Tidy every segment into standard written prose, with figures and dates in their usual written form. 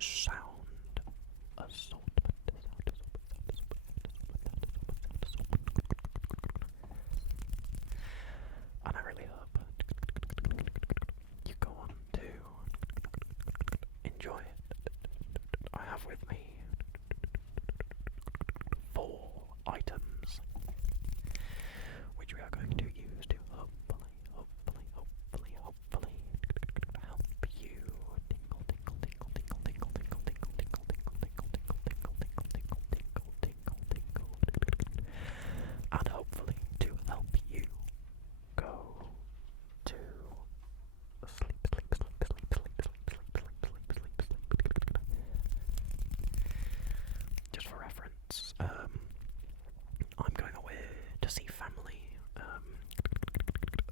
Sound Assortment. And I really hope you go on to enjoy it. I have with me 4 items which we are going to use to hopefully help you and hopefully to help you go to sleep. Just for reference, I'm going away to see family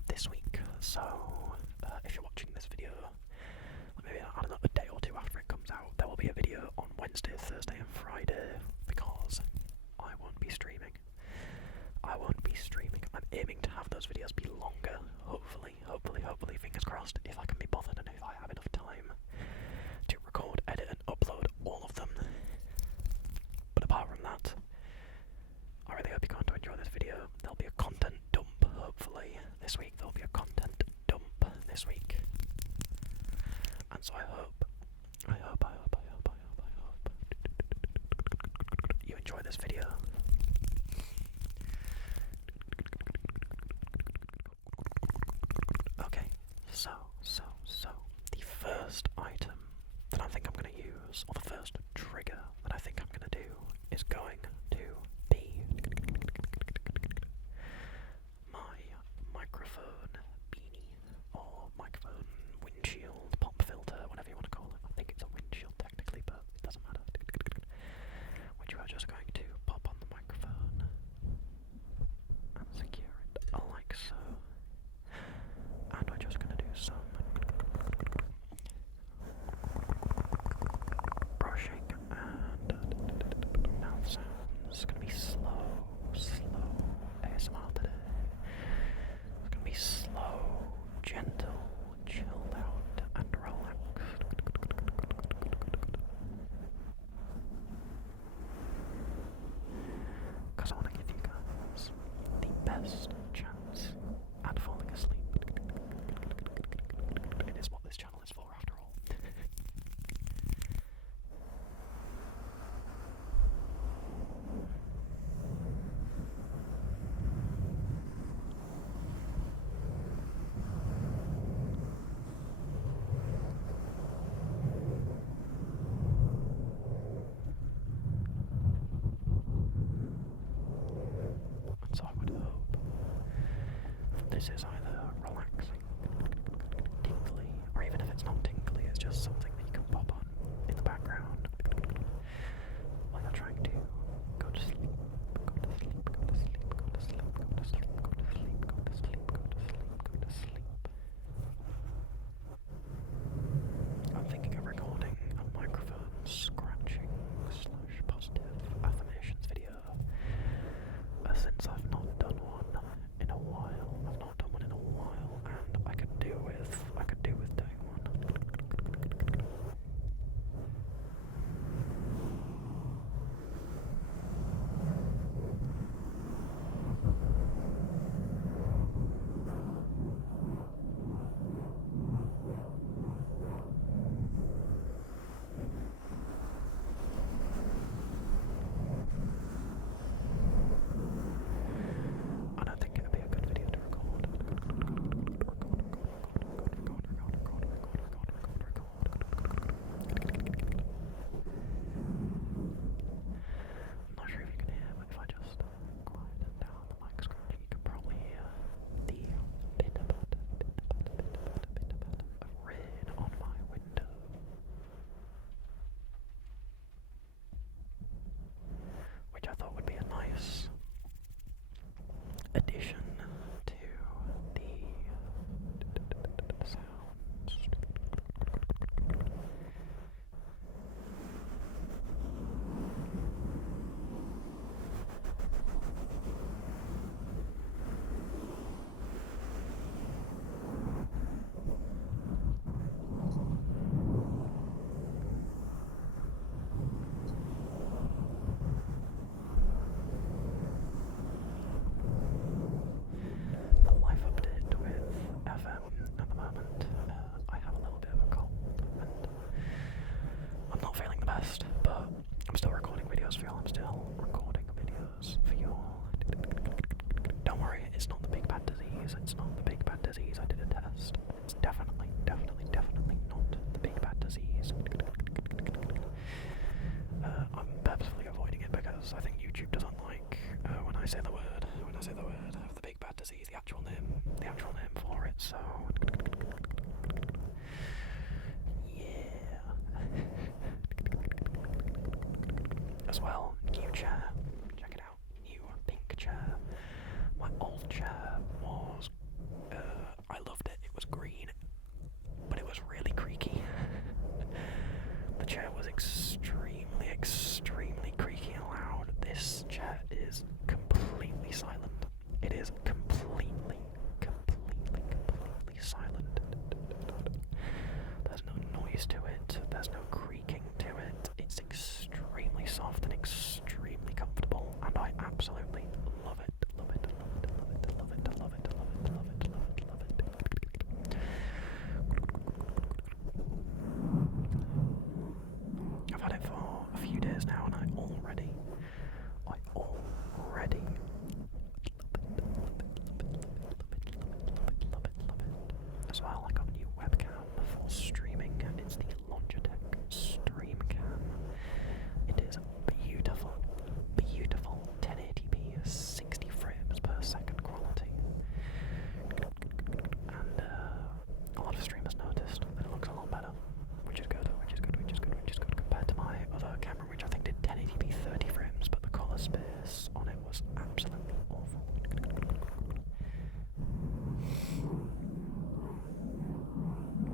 this week, so if you're watching this video, maybe I don't know, a day or two after it comes out, there will be a video on Wednesday, Thursday and Friday, because I won't be streaming. I'm aiming to have those videos be longer, hopefully, fingers crossed, if I can be bothered and if I have enough time to record, edit and upload all of them. But apart from that, I really hope you're going to enjoy this video. There'll be a content dump, hopefully, this week. And so I hope you enjoy this video. Okay, so the first item that I think I'm going to use, or the first trigger that I think I'm going to do, is going to be my microphone beanie, or microphone windshield, pop filter, whatever you want to call it. I think it's a windshield technically, but it doesn't matter. Which we are just going to pop on the microphone and secure it like so. And we're just going to do some brushing and mouth sounds. It's going to be slow ASMR today. It's going to be slow, gentle, chilled out and relaxed. Because I want to give you guys the best chance at falling asleep. It is what this channel is for, after all. And so I would hope that this is either relaxing, tingly, or even if it's not tingly, it's just something that you can pop on in the background while you're trying to go to sleep. I'm thinking of recording a microphone scratching / positive affirmations video, since I've not done one in a while. because I think YouTube doesn't like when I say the word of the big bad disease, the actual name for it. So yeah. As well, new chair. Check it out. New pink chair. My old chair was, I loved it. It was green, but it was really creaky. The chair was extremely, extremely creaky and loud. This chair is completely silent. It is completely silent. There's no noise to it. There's no creaking to it. It's extremely soft and extremely comfortable, and I absolutely love it. Love it. Love it. Love it. Love it. Love it. Love it. Love it. Love it. Love it. I've had it for a few days now, and I already love it. As well, I got a new webcam for streaming. It's the Logitech Streamcam. It is beautiful, beautiful 1080p, 60 frames per second quality. And a lot of streamers noticed that it looks a lot better, which is good compared to my other camera, which I think did 1080p 30 frames, but the colour space on it was absolutely awful.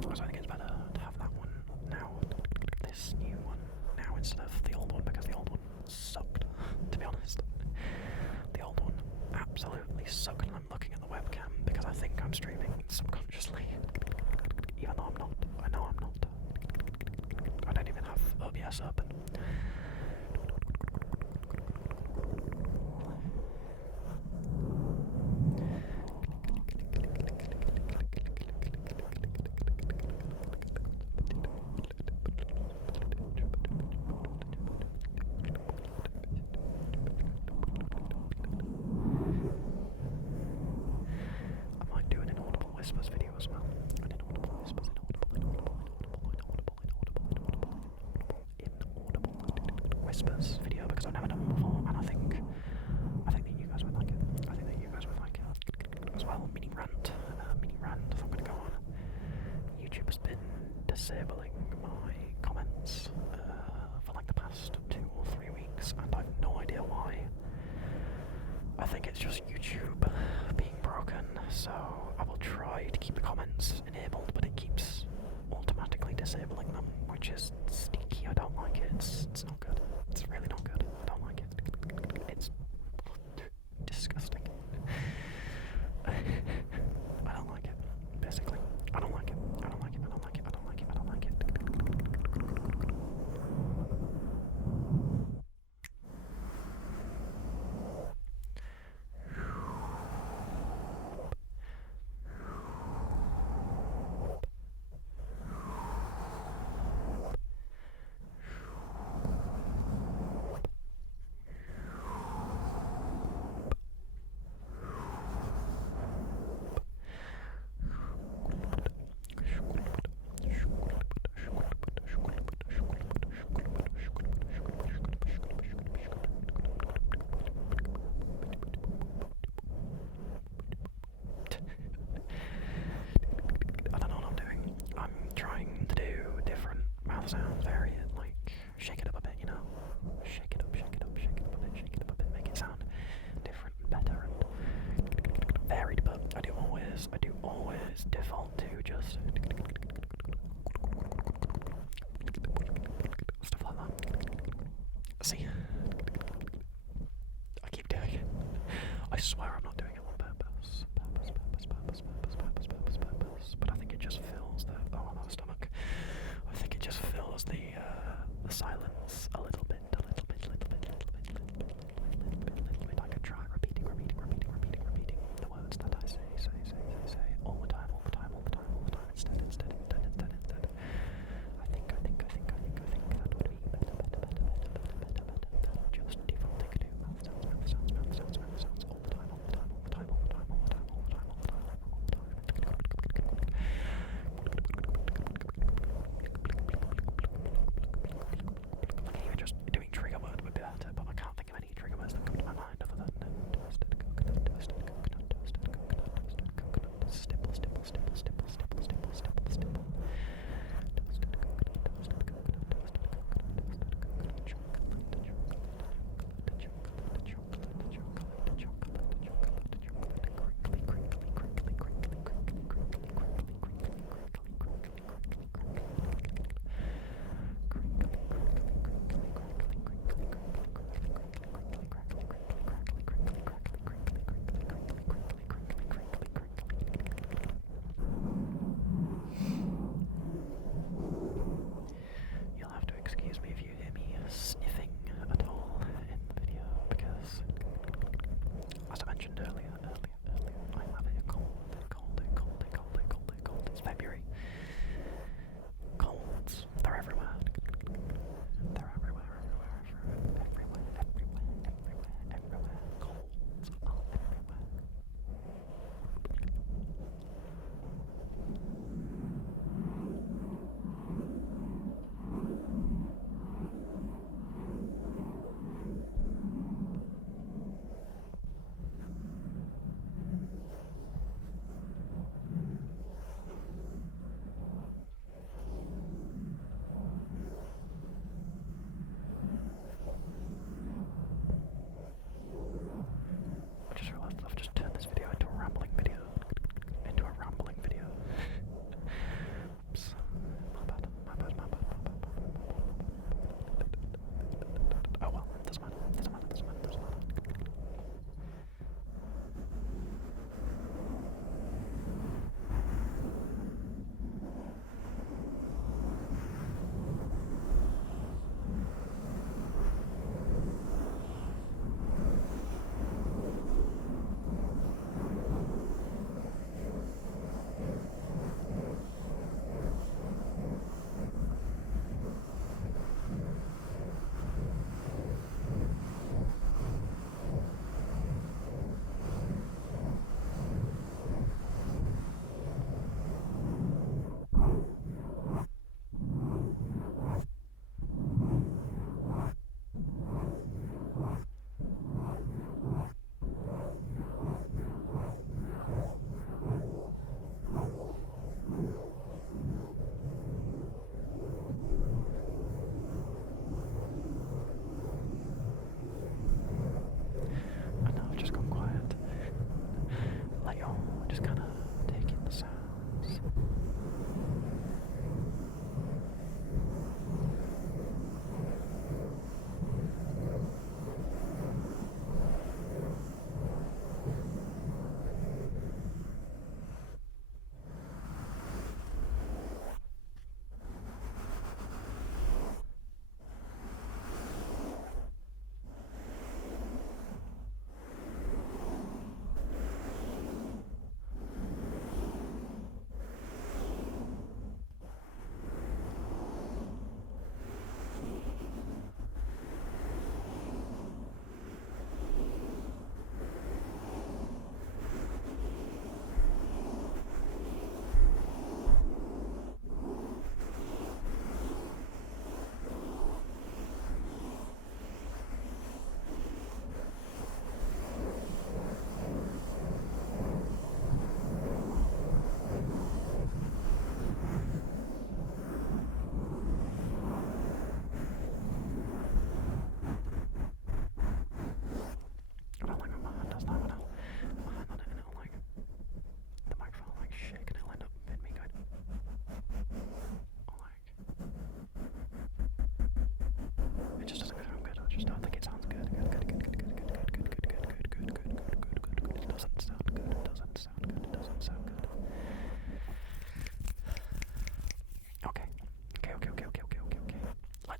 So I think it's better to have that one now, this new one now, instead of the old one, because the old one sucked, to be honest. The old one absolutely sucked, and I'm looking at the webcam because I think I'm streaming subconsciously, even though I'm not. I know I'm not. I don't even have OBS open. I might do an inaudible whispers video as well. An inaudible whispers, inaudible whispers video, because I've never done one before, and I think that you guys would like it. I think that you guys would like it as well. Mini rant. If I'm going to go on. YouTube has been disabling my comments for like the past 2 or 3 weeks, and I've no idea why. I think it's just YouTube being broken, so I will try to keep the comments enabled, but it keeps automatically disabling them, which is sneaky. I don't like it. It's not good. It's really not good. I don't like it. It's disgusting. I don't like it, basically. I don't like it. I don't like it. I don't like it. I don't like it. I don't like it. Sounds vary it, like shake it up a bit, you know. Shake it up a bit, make it sound different, better, and varied. But I do always default to just stuff like that. See, I keep doing it. I swear I'm not doing it on purpose. But I think it just fills the stomach. I think it just fills the silence a little bit. I could try repeating the words that I say all the time, instead. I think that would be better. Just defaulting to mouth sounds all the time.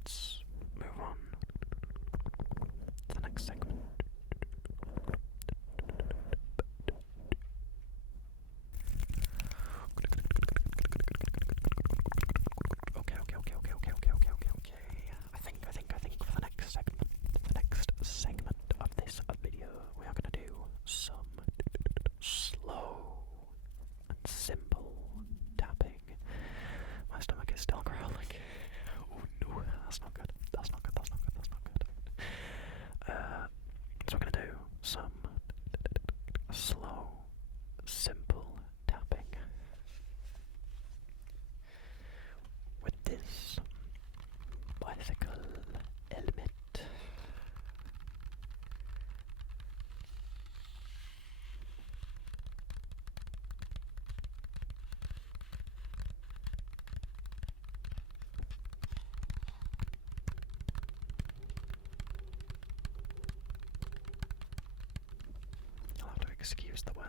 let's move on to the next segment. Okay. I think for the next segment of this video, we are gonna do some slow and simple tapping. My stomach is still growling. Oh no, that's not good. So we're gonna do some slow, simple tapping with this bicycle element. I'll have to excuse the weather.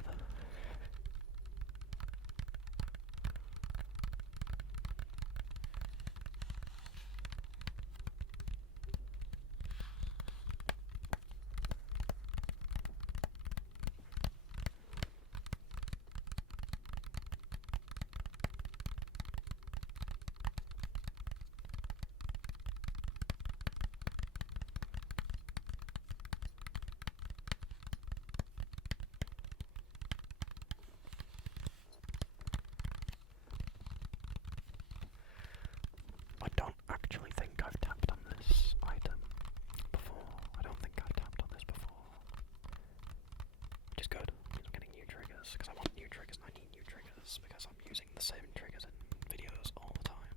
I don't actually think I've tapped on this item before. Which is good. I'm getting new triggers, because I want new triggers and I need new triggers, because I'm using the same triggers in videos all the time.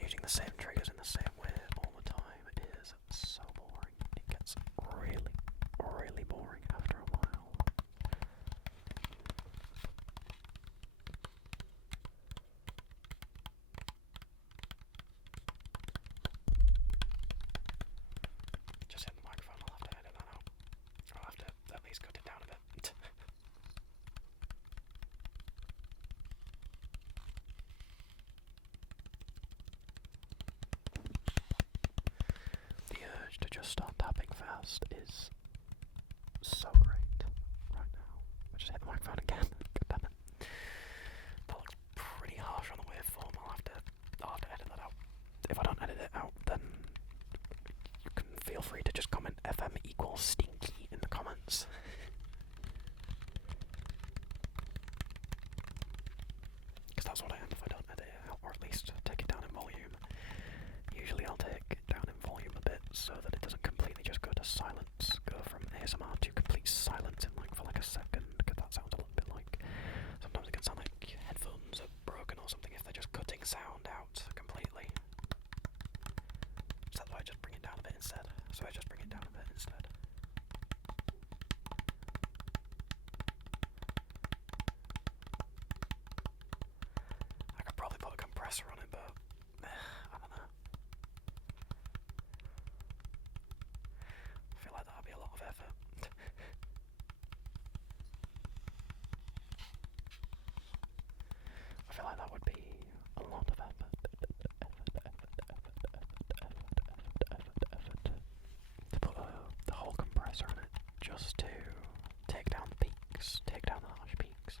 Using the same triggers in the same way all the time is so boring. It gets really, really boring after a while. Just hit the microphone, I'll have to edit that out. I'll have to at least cut it down a bit. The urge to just start tapping fast is so great right now. I just hit the microphone again. God damn it. That looks pretty harsh on the waveform. I'll have to edit that out. If I don't edit it out, then you can feel free to just comment FM equals stinky in the comments. Because that's what I am if I don't edit it out, or at least take it down in volume. Usually I'll take it down in volume a bit so that it doesn't completely just go to silence, go from ASMR to complete silence in for a second, because that sounds a little bit like, sometimes it can sound like headphones are broken or something if they're just cutting sound out completely. So that's why I just bring it down a bit instead. I could probably put a compressor on it, but I don't know. I feel like that would be a lot of effort. I feel like that would be a lot of effort. To put the whole compressor on it, just to take down the peaks, take down the harsh peaks.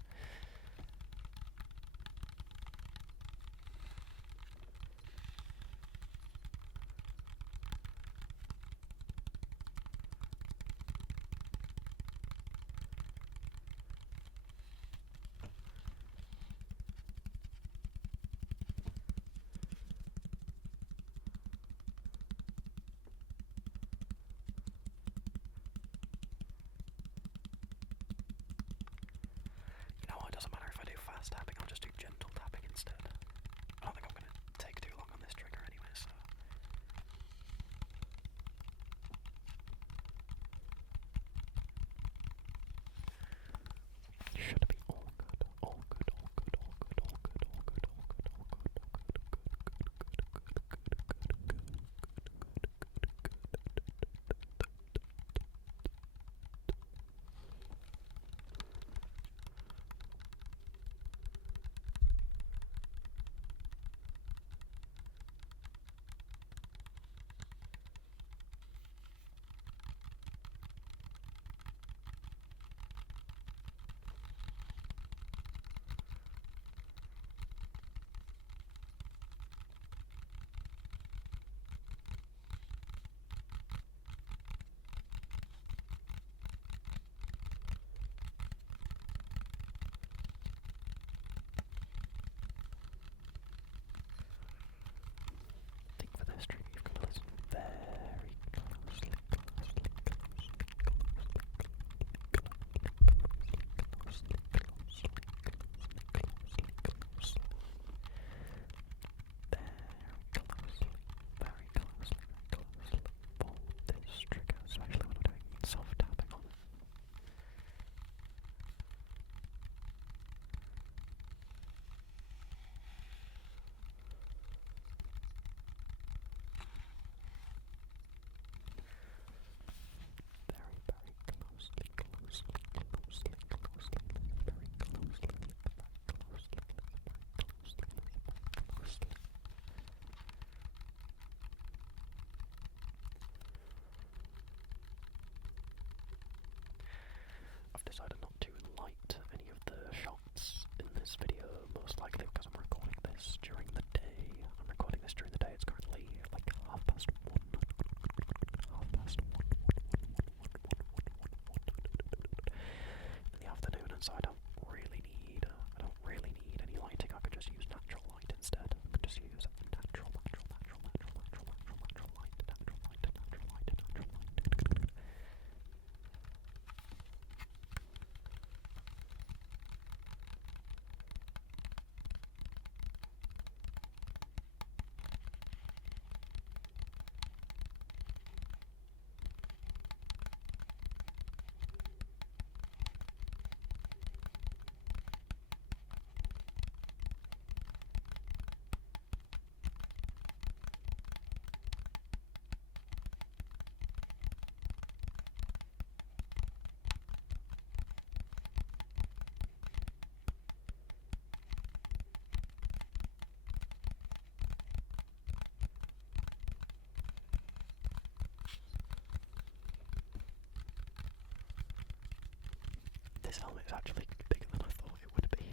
this helmet is actually bigger than I thought it would be.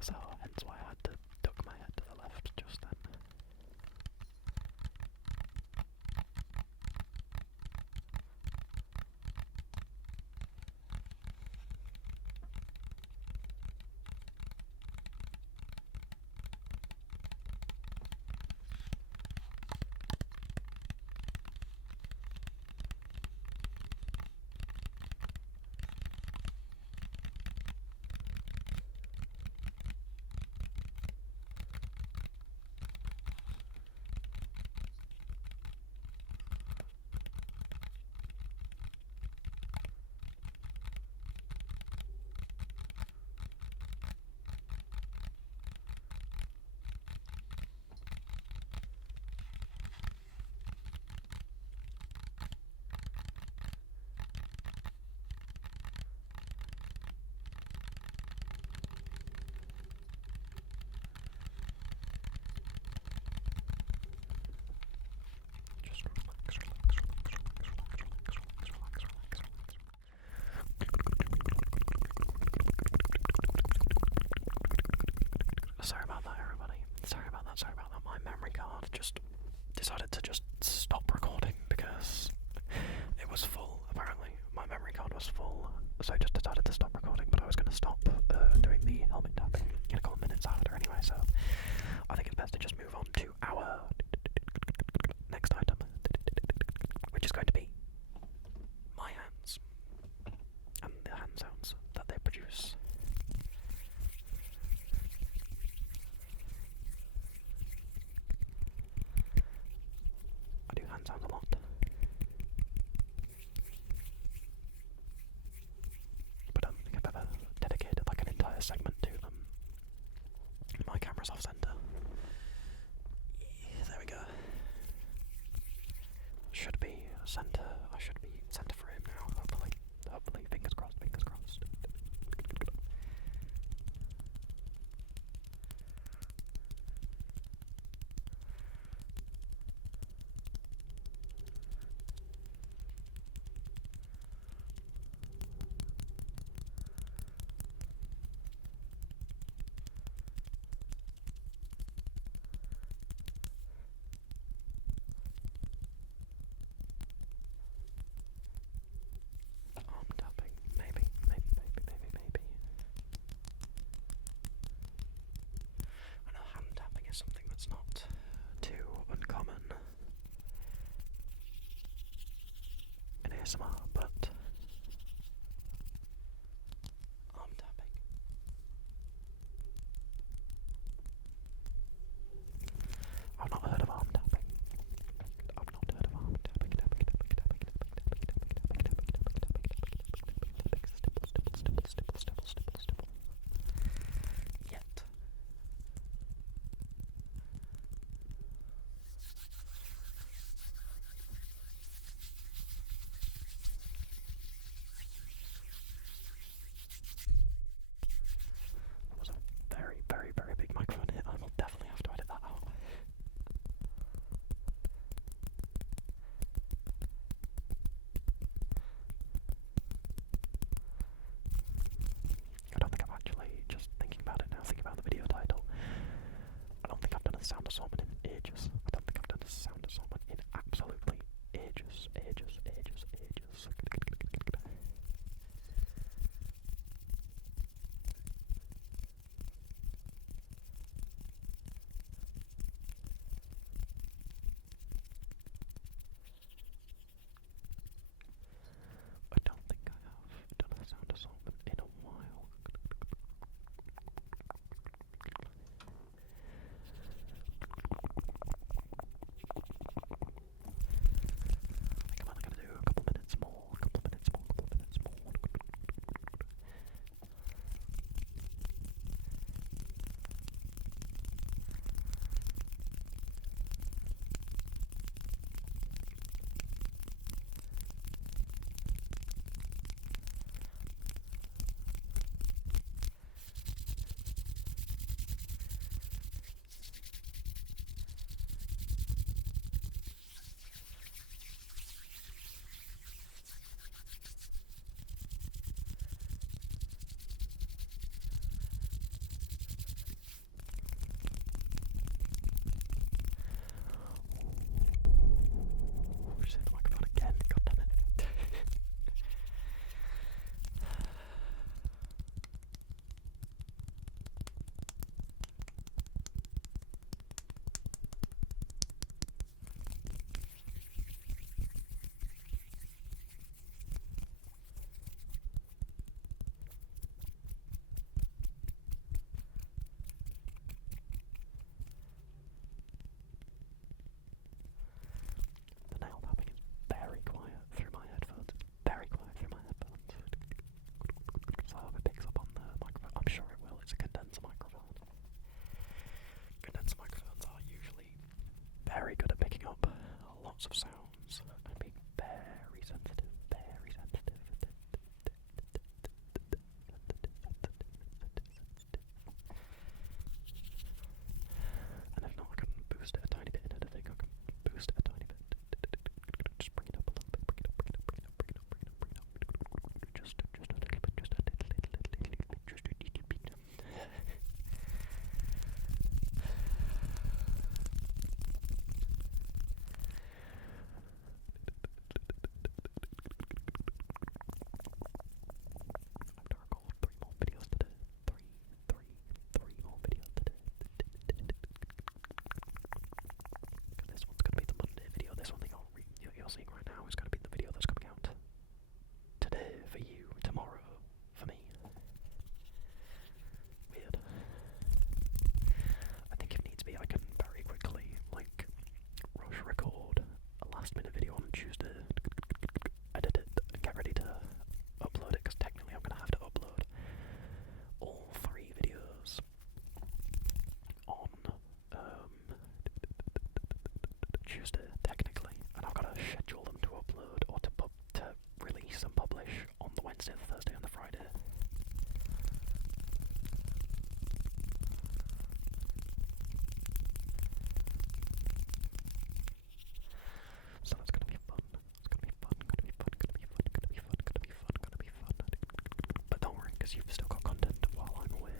So hence why I had to duck my head to the left just then. Sorry about that, everybody. Sorry about that. My memory card just decided to just stop recording because it was full, apparently. My memory card was full, so I just decided to stop recording, but I was going to stop doing the helmet tapping in a couple of minutes after anyway, so I think it's best to just move on to our next item, which is going to be my hands and the hand sounds that they produce. I do hand sounds a lot. But I don't think I've ever dedicated like an entire segment to them. My camera's off center. Yeah, there we go. Should be center. I should be center frame now, hopefully. Hopefully, fingers crossed, fingers crossed. Arm tapping, maybe. I know hand tapping is something that's not too uncommon in ASMR, but arm tapping. I've not heard of arm tapping. Stipple. Yet. lots of sounds and being very sensitive, very sensitive. And if not, I can boost it a tiny bit in editing. I can boost it a tiny bit. Just bring it up a little bit, bring it up. Just a little bit, just a little bit. I'm to record 3 more videos today. Three more videos today. Because this one's gonna be the Monday video. This one that you're seeing right now is gonna be the video that's coming out today for you, tomorrow for me. Weird. I think if needs be, I can very quickly rush record a last-minute video on Tuesday, edit it, and get ready to upload it. Because technically, I'm gonna have to upload all 3 videos on Tuesday, technically, and I've got to schedule them to upload or to release and publish on the Wednesday, the Thursday, and the Friday. So that's gonna be fun. It's gonna be fun. But don't worry, because you've still got content while I'm away.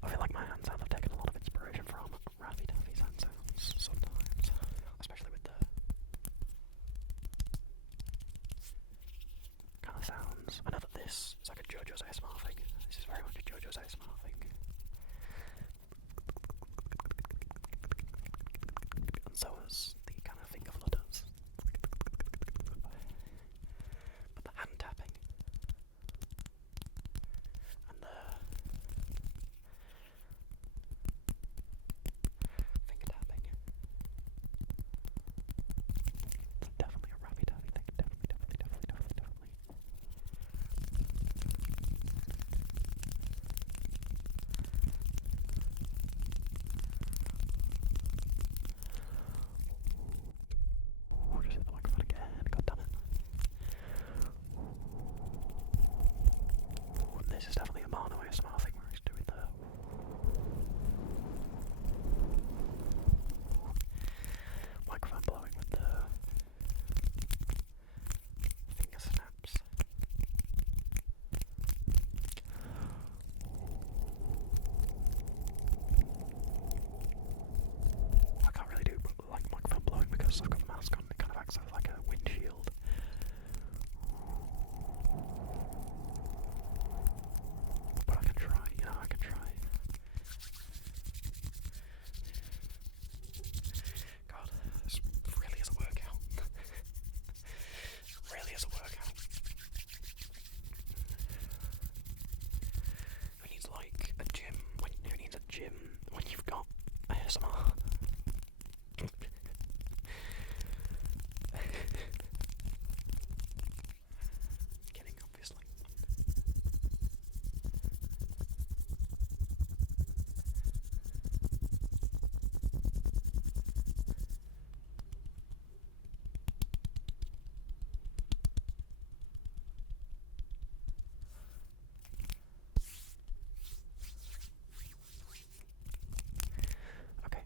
I feel like my hand sounds have taken a lot of inspiration from RaffyTaphy's hand sounds sometimes, especially with the kind of sounds. I know that this is like a Jojo's ASMR thing. This is very much a Jojo's ASMR thing. And so is the kind of finger flutters. But the hand tapping and the finger tapping. It's definitely a RaffyTaphy thing. Definitely. Ooh, just hit the microphone again. God damn it. Ooh, this is definitely a Marno ASMR thing where he's doing the microphone blowing with the finger snaps. I can't really do microphone blowing because I've got the mask on. It kind of acts as like a windshield. But I can try, I can try. God, this really is a workout. Really is a workout. Who needs a gym? Who needs a gym when you've got ASMR? Kidding, obviously. Okay,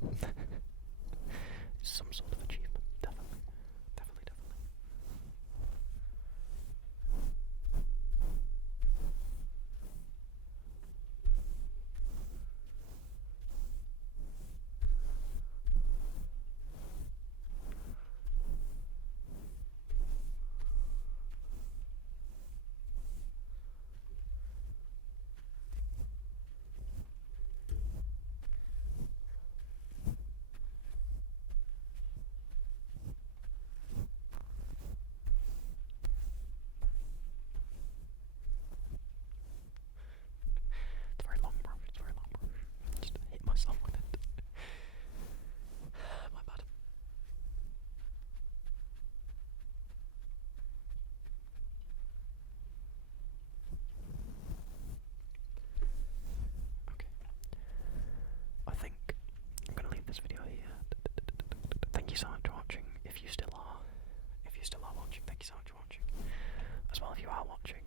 else. It's some sort of achievement, definitely. Definitely, definitely. It's a very long brush, it's a very long brush. Just hit myself with it. My bad. Okay. I think I'm gonna leave this video here. Thank you so much for watching. If you still are watching, thank you so much for watching. As well, if you are watching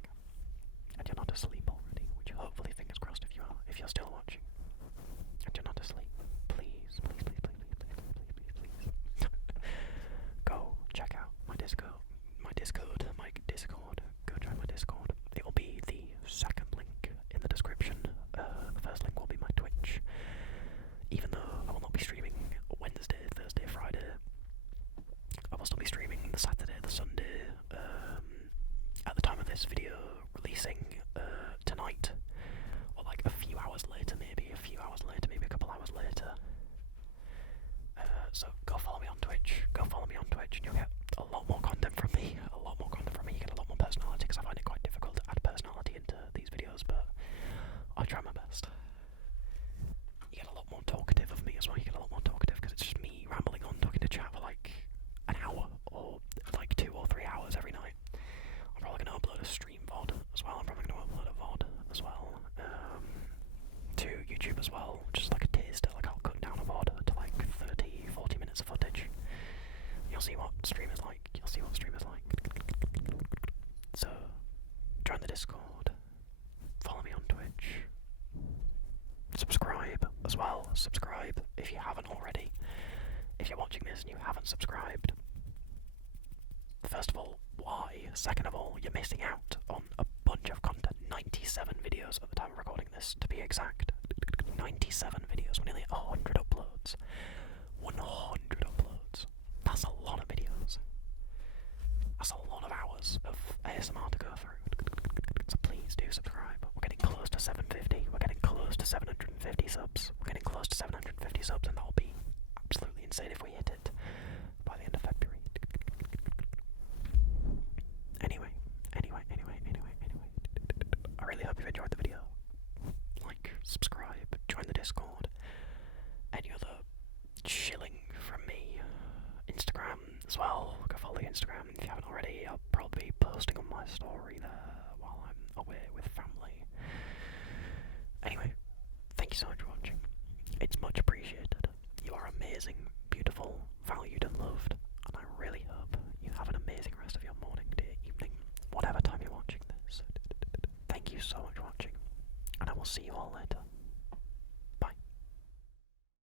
and you're not asleep already, which hopefully, fingers crossed, if you are, if you're still watching and you're not asleep, please, please, please, please, please, please, please, please, please, go check out my Discord. Go join my Discord. It will be the second link in the description. The first link will be my Twitch. Even though I will not be streaming Wednesday, Thursday, Friday, I will still be streaming the Saturday, the Sunday. At the time of this video releasing tonight, or like a few hours later, maybe a couple hours later. So go follow me on Twitch. And you'll get a lot more content from me. You get a lot more personality, because I find it quite difficult to add personality into these videos, but I try my best. You get a lot more talkative of me as well. Because it's just me rambling on, talking to chat for like an hour or like 2 or 3 hours every night. I'm probably going to upload a stream VOD as well. To YouTube as well, just like a taster. Like I'll cut down a VOD to like 30-40 minutes of footage. You'll see what stream is like. So join the Discord, follow me on Twitch, subscribe as well. Subscribe if you haven't already. If you're watching this and you haven't subscribed, first of all, why? Second of all, you're missing out on a bunch of content. 97 videos at the time of recording this, to be exact. 97 videos, nearly 100 uploads. 100 uploads. That's a lot of videos. That's a lot of hours of ASMR to go through. So please do subscribe. We're getting close to 750. We're getting close to 750 subs. And that will be absolutely insane if we hit it by the end of February. Anyway. I really hope you've enjoyed the video. Like, subscribe, join the Discord. Any other chilling from me. Instagram as well. Go follow the Instagram if you haven't already. I'll probably be posting on my story there while I'm away with family. Anyway, thank you so much for watching. It's much appreciated. You are amazing, beautiful, valued and loved, and I really hope you have an amazing rest of your morning, day, evening, whatever time you're watching this. Thank you so much for watching, and I will see you all later.